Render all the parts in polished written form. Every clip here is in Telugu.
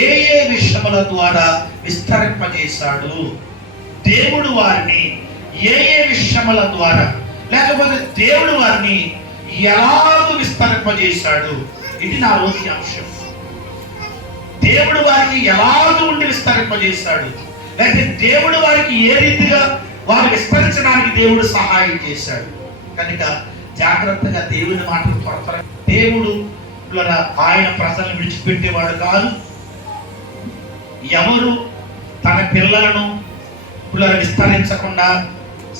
ఏ ఏ విషయముల ద్వారా విస్తరింపజేశాడు? దేవుడు వారిని ఏ ఏ విషయముల ద్వారా, లేకపోతే దేవుడు వారిని ఎలాగూ విస్తరింపజేశాడు? ఇది నా రోజు అంశం. దేవుడు వారికి ఎలాగూ ఉండి విస్తరింపజేశాడు, లేకపోతే దేవుడు వారికి ఏ రీతిగా వారు విస్తరించడానికి దేవుడు సహాయం చేశాడు. కనుక జాగ్రత్తగా దేవుని మాటలు కొడతారు. దేవుడు ఆయన ప్రజలను విడిచిపెట్టేవాడు కాదు. ఎవరు తన పిల్లలను విస్తరించకుండా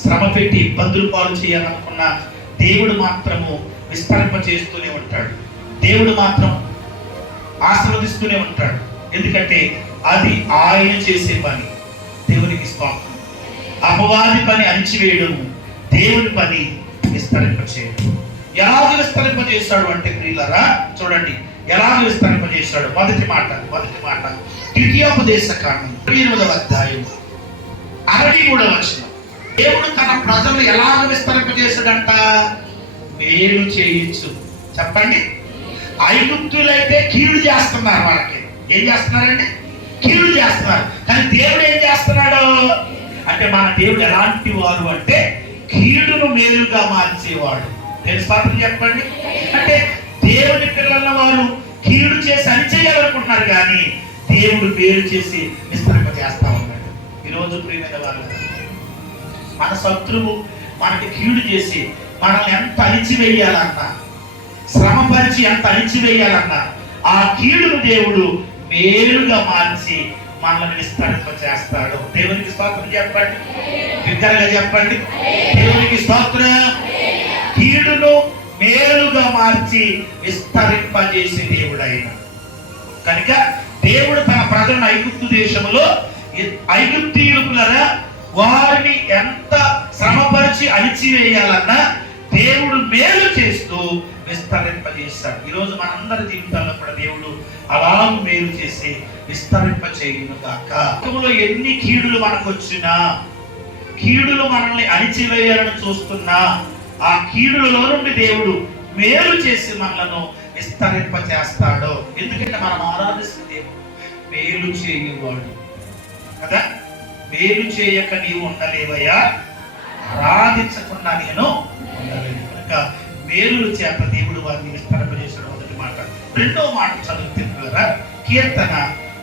శ్రమ పెట్టి ఇబ్బందులు పాలు చేయాలనుకున్నా దేవుడు మాత్రము విస్తరింప చేస్తూనే ఉంటాడు. దేవుడు మాత్రం ఆశీర్వదిస్తూనే ఉంటాడు. ఎందుకంటే అది ఆయన చేసే పని. దేవునికి స్తోత్రం. అపవాది పని అణిచివేయడము, దేవుని పని విస్తరింపచేయడం. ఎలాగ విస్తరింపజేశాడు అంటే ప్రియులారా చూడండి, ఎలాగ విస్తరింపజేశాడు. మొదటి మాట ద్వితీయోపదేశ కాండం 28వ అధ్యాయం 63వ వచనం. దేవుడు తన ప్రజలు ఎలాగ విస్తరింపజేశాడంట? మేలు చేయించు. చెప్పండి. ఐగుప్తులైతే కీడు చేస్తున్నారు. వాళ్ళకి ఏం చేస్తున్నారండి? కీడు చేస్తున్నారు. కానీ దేవుడు ఏం చేస్తున్నాడు అంటే, మన దేవుడు ఎలాంటి వాడు అంటే కీడును మేలుగా మార్చేవాడు. నేను చెప్పండి. అంటే దేవుని పిల్లల వారు కీడు చేసి అణిచేయాలనుకుంటున్నారు, కానీ దేవుడు మేలు చేసి విస్తరింప చేస్తా ఉన్నాడు. ఈరోజు ప్రియమైన వాళ్ళు, మన శత్రువు మనకి కీడు చేసి మనల్ని ఎంత అణిచివేయాలన్నా, శ్రమపరిచి ఎంత అణిచివేయాలన్నా, ఆ కీడును దేవుడు మేలుగా మార్చి మనల్ని విస్తరింప చేస్తాడు. దేవునికి స్తోత్రం చెప్పండి. బిగ్గరగా చెప్పండి. దేవునికి స్తోత్రం. కీడును మేలుగా మార్చి విస్తరింపజేసే దేవుడు ఆయన. కనుక దేవుడు తన ప్రజలను ఐగుప్తు దేశంలో ఐగుప్తీయులరా వారిని ఎంత శ్రమపరిచి అణిచివేయాలన్నా దేవుడు మేలు చేస్తూ విస్తరింపజేస్తాడు. ఈరోజు మనందరి జీవితాల్లో కూడా దేవుడు అలా మేలు చేసి విస్తరింప చేయను గాక. ఎన్ని కీడులు మనకు వచ్చినా, కీడులు మనల్ని అణిచివేయాలని చూస్తున్నా, ఆ కీడులలో నుండి దేవుడు మేలు చేసి మనలను విస్తరింప చేస్తాడు. ఎందుకంటే మనం ఆరాధిస్తున్న దేవుడు మేలు చేయవాడు కదా. మేలు చేయక నీవు ఉండలేవయ్యా, ఆరాధించకుండా నేను ఉండలేను. కనుక మేలు చేత దేవుడు వారిని విస్తరింపజేసిన మొదటి మాట. రెండో మాట చదువుతున్న కీర్తన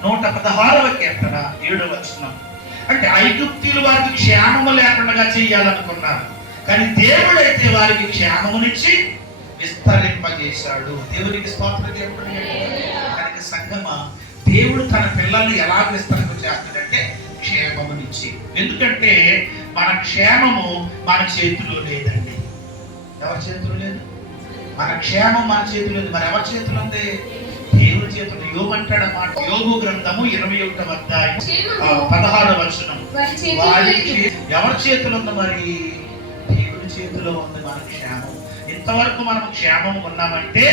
116వ కీర్తన 7వ వచనం. అంటే ఐగుప్తీయులు వారికి క్షేమము లేకుండా చేయాలనుకున్నారు, కానీ దేవుడైతే వారికి క్షేమమునిచ్చి విస్తరింపజేశాడు. దేవునికి స్తోత్రం చెప్పండి. కనుక సంగమా, దేవుడు తన పిల్లల్ని ఎలా విస్తరింప చేస్తాడంటే క్షేమమునిచ్చి. ఎందుకంటే మన క్షేమము మన చేతిలో లేదండి. ఎవరి చేతిలో లేదు? మన క్షేమం మన చేతిలో లేదు. మరి ఎవరి చేతిలో ఉంది? దేవుడి చేతులు. యోబు అంటాడు అన్నమాట. యోబు గ్రంథము 21వ అధ్యాయం 16వ వచనం. ఎవరి చేతిలో ఉంది? మరి దేవుడి చేతిలో ఉంది మన క్షేమం. ఇంతవరకు మనం క్షేమం ఉన్నామంటే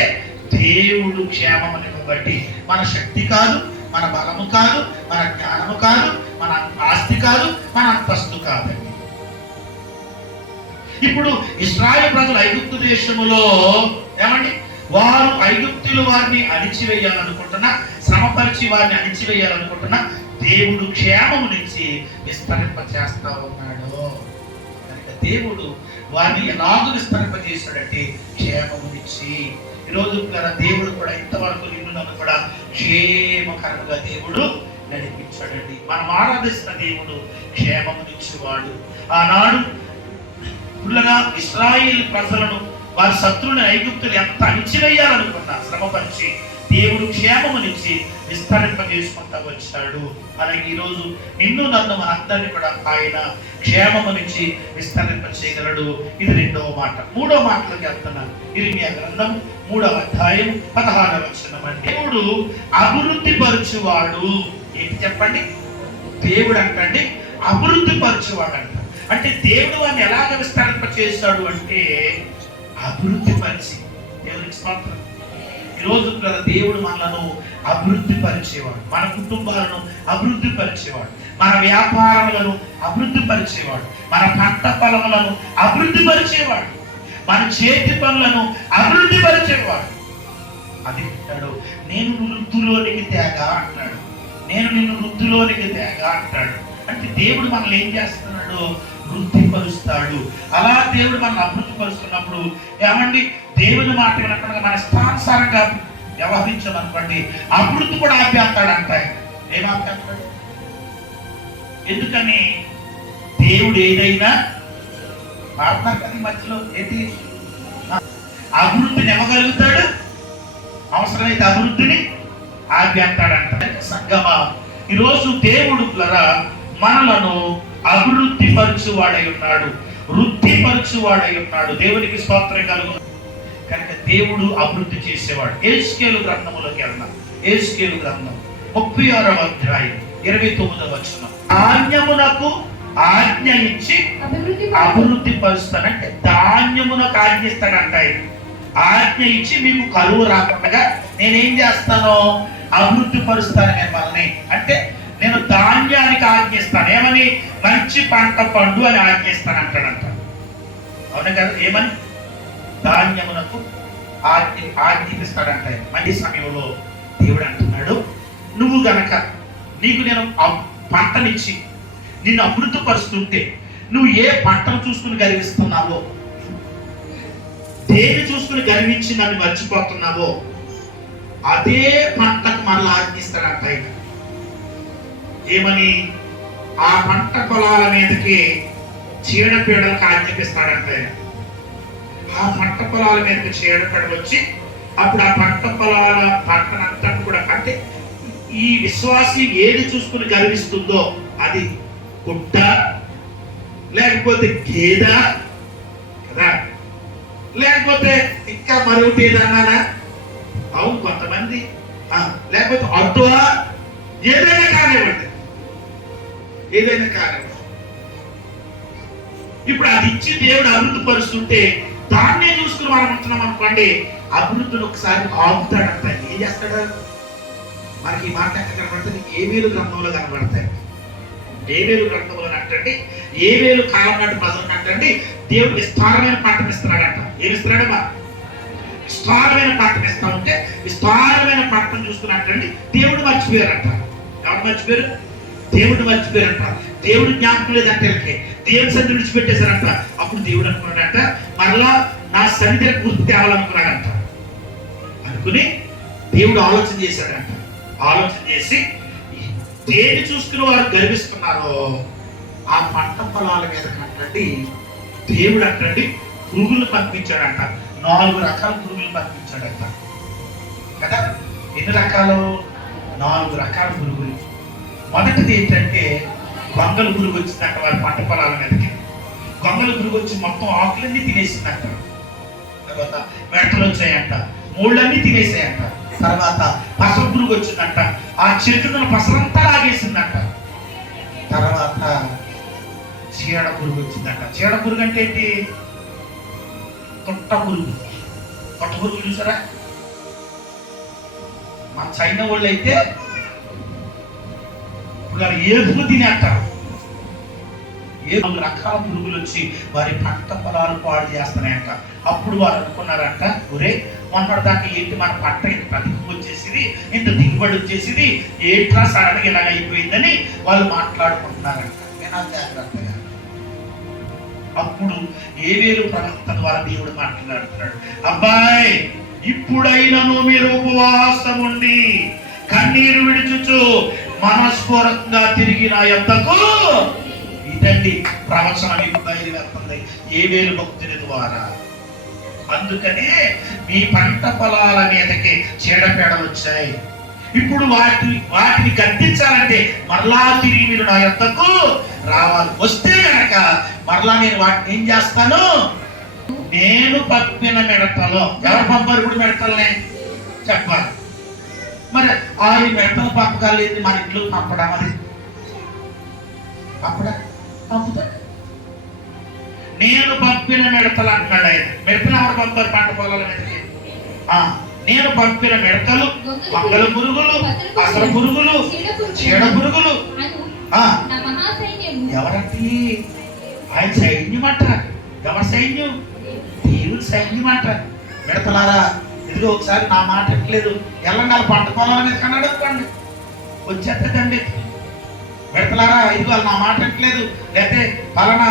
దేవుడు క్షేమం బట్టి. మన శక్తి కాదు, మన బలము కాదు, మన జ్ఞానము కాదు, మన ఆస్తి కాదు, మన అంతస్తు కాదండి. ఇప్పుడు ఇశ్రాయేలు ప్రజలు ఐగుప్తు దేశములో ఏమండి, వారు ఐగుప్తులు వారిని అణిచివేయాలనుకుంటున్నా, శ్రమపరిచి వారిని అణిచివేయాలనుకుంటున్నా, దేవుడు క్షేమము నుంచి విస్తరింప చేస్తా ఉన్నాడు. కనుక దేవుడు వారిని ఎలాగూ విస్తరింప చేశాడంటే క్షేమము నుంచి. ఈరోజు దేవుడు కూడా ఇంతవరకు నిన్ను నన్ను కూడా క్షేమకరంగా దేవుడు నడిపించాడండి. మనం ఆరాధిస్తున్న దేవుడు క్షేమమునిచ్చేవాడు. ఆనాడు ఇశ్రాయేలు ప్రజలను వారి శత్రువుని ఐగుప్తులు ఎంత అణిచివేయాలనుకున్నా శ్రమపరిచి దేవుడు క్షేమమునిచ్చి విస్తరింపజేసుకుంటా వచ్చాడు. అలాగే ఈరోజు నిన్ను నన్ను మనందరినీ కూడా ఆయన క్షేమమునిచ్చి విస్తరింప చేయగలడు. ఇది రెండవ మాట. మూడవ మాటలోకి వెళ్తున్నాను. ఇర్మియా గ్రంథం 3వ అధ్యాయం 16వ వచనం. దేవుడు అభివృద్ధి పరచువాడు. ఏంటి చెప్పండి? దేవుడు అంటండి అభివృద్ధి పరచువాడు అంట. అంటే దేవుడు వాడిని ఎలాగ విస్తరింప చేశాడు అంటే అభివృద్ధి పరిచి. దేవునికి స్తోత్రం. ఈరోజు దేవుడు మనలను అభివృద్ధి పరిచేవాడు, మన కుటుంబాలను అభివృద్ధి పరిచేవాడు, మన వ్యాపారములను అభివృద్ధి పరిచేవాడు, మన పంట పొలములను అభివృద్ధి పరిచేవాడు, మన చేతి పనులను అభివృద్ధి పరిచేవాడు. అది అంటాడు, నేను వృద్ధిలోనికి తేగా అంటాడు. నేను నిన్ను వృద్ధిలోనికి తేగా అంటాడు. అంటే దేవుడు మనల్ని ఏం చేస్తున్నాడు? వృద్ధిపరుస్తాడు. అలా దేవుడు మనల్ని అభివృద్ధిపరుస్తున్నప్పుడు ఏమండి, దేవుని మాట వినకుండా మన ఇష్టానుసారంగా వ్యవహరించమనుకోండి, అభివృద్ధి కూడా ఆపేస్తాడు. అంటాయి ఏమాపేస్తాడు? ఎందుకని? దేవుడు ఏదైనా మారుతారు కదా మధ్యలో. ఏంటి అభివృద్ధిని ఇవ్వగలుగుతాడు, అవసరమైతే అభివృద్ధిని ఆపేస్తాడంట. సంగమా, ఈరోజు దేవుడు మనలను అభివృద్ధి పరచువాడై ఉన్నాడు, వృద్ధిపరచువాడై ఉన్నాడు. దేవునికి స్తోత్రం కలుగును. కనుక దేవుడు అభివృద్ధి చేసేవాడు. యెహెజ్కేలు గ్రంథములోకి వెళ్దాం. యెహెజ్కేలు గ్రంథం 36వ అధ్యాయం 29వ వచనం. ధాన్యమునకు ఆజ్ఞ ఇచ్చి అభివృద్ధి పరుస్తానంటే ధాన్యమునకు ఆజ్ఞ ఇస్తాడంట. ఆజ్ఞ ఇచ్చి మీకు కరువు రాకుండా నేనేం చేస్తానో అభివృద్ధి పరుస్తాను మిమ్మల్ని. అంటే నేను ధాన్యానికి ఆజ్ఞిస్తాను. ఏమని? మంచి పంట పండు అని ఆజ్ఞిస్తాను అంటాడంట. అవునా కదా? ఏమని? ధాన్యమునకు ఆజ్ఞిస్తాడంట. మళ్ళీ సమయంలో దేవుడు అంటున్నాడు, నువ్వు గనక నీకు నేను పంటనిచ్చి నిన్ను అభివృద్ధి పరుస్తుంటే నువ్వు ఏ పంటను చూసుకుని గర్విస్తున్నావో, దేని చూసుకుని గర్వించి నన్ను మర్చిపోతున్నావో అదే పంటకు మరలా ఆజ్ఞిస్తాడంట. ఏమని? ఆ పంట పొలాల మీదకి చీడపీడలకు ఆజ్ఞాపిస్తాడంట. ఆ పంట పొలాల మీదకి చీడపీడలు వచ్చి అప్పుడు ఆ పంట పొలాల పంటనంతా కూడా, అంటే ఈ విశ్వాసి ఏది చూసుకుని గర్విస్తుందో అది గుడ్డ లేకపోతే గేద కదా, లేకపోతే ఇంకా మరొకటి ఏదన్నానా? అవును, కొంతమంది లేకపోతే అడ్డువా, ఏదైనా కానివ్వండి, ఏదైనా కానివ్వండి. ఇప్పుడు అది ఇచ్చి దేవుడు అభివృద్ధి పరుస్తుంటే దాన్నే చూసుకుని మనం ఉంటున్నాం అనుకోండి, అభివృద్ధిని ఒకసారి ఆపుతాడంట. ఏం చేస్తాడు? మనకి ఈ మాట ఎక్కడ కనబడుతుంది? ఏవేలు గ్రంథంలో కనబడతాయి. ఏవేలు గ్రంథంలో అంటండి, ఏవేలు కాలం నాటి ప్రజలు అంటండి, దేవుడు విస్తారమైన పంటను ఇస్తున్నాడంట. ఏమి ఇస్తున్నాడమ్మా? విస్తారమైన పంటను ఇస్తా ఉంటే విస్తారమైన పంటను చూస్తున్నట్టండి దేవుడు మర్చిపోయారంట. ఎవరు మర్చిపోయారు? దేవుడు మర్చిపోయారంట. దేవుడు జ్ఞాపకం లేదంటే దేవుడి సన్నిధి విడిచిపెట్టేశారంట. అప్పుడు దేవుడు అనుకున్నాడంట, మరలా నా సన్నిధిని గుర్తు తేవాలనుకున్నాడంట. అనుకుని దేవుడు ఆలోచన చేశాడంట. ఆలోచన చేసి దేని చూసుకుని వారు గర్విస్తున్నారో ఆ పంట పొలాల మీద కంటండి దేవుడు అంటండి పురుగులు పంపించాడంట. 4 రకాల పురుగులు పంపించాడంట కదా. ఎన్ని రకాలు? 4 రకాల పురుగులు. మొదటిది ఏంటంటే గొంగళి పురుగు వచ్చిందంట వారి పంట పొలాల మీదకి. గొంగళి పురుగు వచ్చి మొత్తం ఆకులన్నీ తినేసిందంట. తర్వాత మెడతలు వచ్చాయంట, మూళ్ళన్నీ తినేసాయంట. తర్వాత పసర పురుగు వచ్చిందంట, ఆ చెట్టును పసరంతా లాగేసిందంట. తర్వాత చీడ పురుగు వచ్చిందంట. చీడ పురుగు అంటే ఏంటి? తొట్ట పురుగు. తొట్ట పురుగు చూసారా? మన చైనా వాళ్ళు అయితే ఇప్పుడు ఏపుకు తినేస్తారు. 7 రకాల పురుగులు వచ్చి వారి పంట పొలాలు పాడు చేస్తున్నాయంట. అప్పుడు వారు అనుకున్నారంట, ఒరే మొన్నటి దాకా ఏంటి మన పంట ఇంత అధికం వచ్చేసింది, ఇంత దిగుబడి వచ్చేసింది, ఏంట్రా సడన్గా ఇలా అయిపోయిందని వాళ్ళు మాట్లాడుకుంటున్నారంట. జాగ్రత్తగా అప్పుడు ఏవేలు ప్రవక్త ద్వారా దేవుడు మాట్లాడుతున్నాడు, అబ్బాయి ఇప్పుడైనను మీరు ఉపవాసం ఉండి కన్నీరు విడుచుచు మనస్ఫూర్తిగా తిరిగి నా యొద్దకు. ఇదండి ప్రవచనం మీకు బయలువెళ్తుంది ఏవేలు భక్తుని ద్వారా. అందుకనే మీ పంట పొలాల మీదకి చీడపీడలు వచ్చాయి. ఇప్పుడు వాటిని గద్దించాలంటే మరలా తిరిగి మీరు నా యొద్దకు రావాలి. వస్తే కనుక మరలా నేను వాటిని ఏం చేస్తాను? నేను పంపిన మిడతలో. ఎవరు పంపారు ఇప్పుడు మిడతలనే? చెప్పాలి. మరి 6 మిడతలు పంపకాలేదు మన ఇంట్లో పంపడం. అది పంపడా? పంపుతా. నేను పంపిన మిడతలు అంటున్నాడు ఆయన. మిడతలు ఎవరు పంపారు పంట పొలాల మీదకి? నేను పంపిన మిడతలు, గొంగళి పురుగులు, అసలు పురుగులు, చీడ పురుగులు. ఎవరంటే ఆయన సైన్యం అంటారు. ఎవరి సైన్యం? దేవుని సైన్యం అంటారు. మిడతలారా ఇదిగో ఒకసారి నా మాట ఎట్లేదు ఎల్లంగాల పంట పొలాల మీద కన్నాడు అనుకోండి, వచ్చేస్తుందండి. పెడతలారా ఇదిగో నా మాట అంటలేదు, లేకపోతే పలానా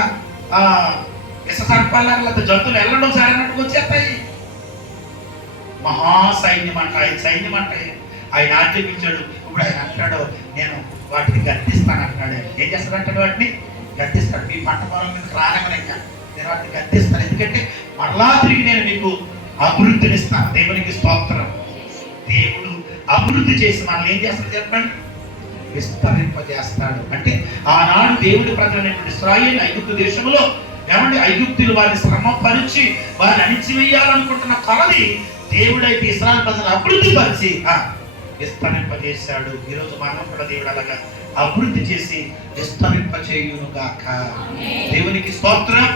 విషసర్పాల లేకపోతే జంతువులు వెళ్ళడం సరైనట్టు వచ్చేస్తాయి. మహాసైన్యం అంట, ఆయన సైన్యం అంటే ఆయన ఆజ్ఞాపించాడు. ఇప్పుడు ఆయన అంటాడు నేను వాటిని గద్దిస్తాను అంటున్నాడు. ఏం చేస్తాడంటాడు? వాటిని గద్దిస్తాడు. మీ పంట పొలం మీద రానగనక నేను వాటిని గద్దిస్తాను, ఎందుకంటే మరలా తిరిగి నేను మీకు అభివృద్ధినిస్తాను. దేవునికి స్తోత్రం. దేవుడు అభివృద్ధి చేసి మనల్ని ఏం చేస్తాడు చెప్పండి? విస్తరింపజేస్తాడు. అంటే ఆనాడు దేవుడి ప్రజలైనటువంటి ఇశ్రాయేలు ఐగుప్తు దేశంలో ఏమంటే ఐగుప్తులు వారిని శ్రమపరిచి వారిని అణిచివేయాలనుకుంటున్న కొలది దేవుడైతే ఇశ్రాయేలు ప్రజలను అభివృద్ధి పరిచి విస్తరింపజేశాడు. ఈరోజు మనం కూడా దేవుడు అలాగా అభివృద్ధి చేసి విస్తరింపచేయును గాక. దేవునికి స్తోత్రం.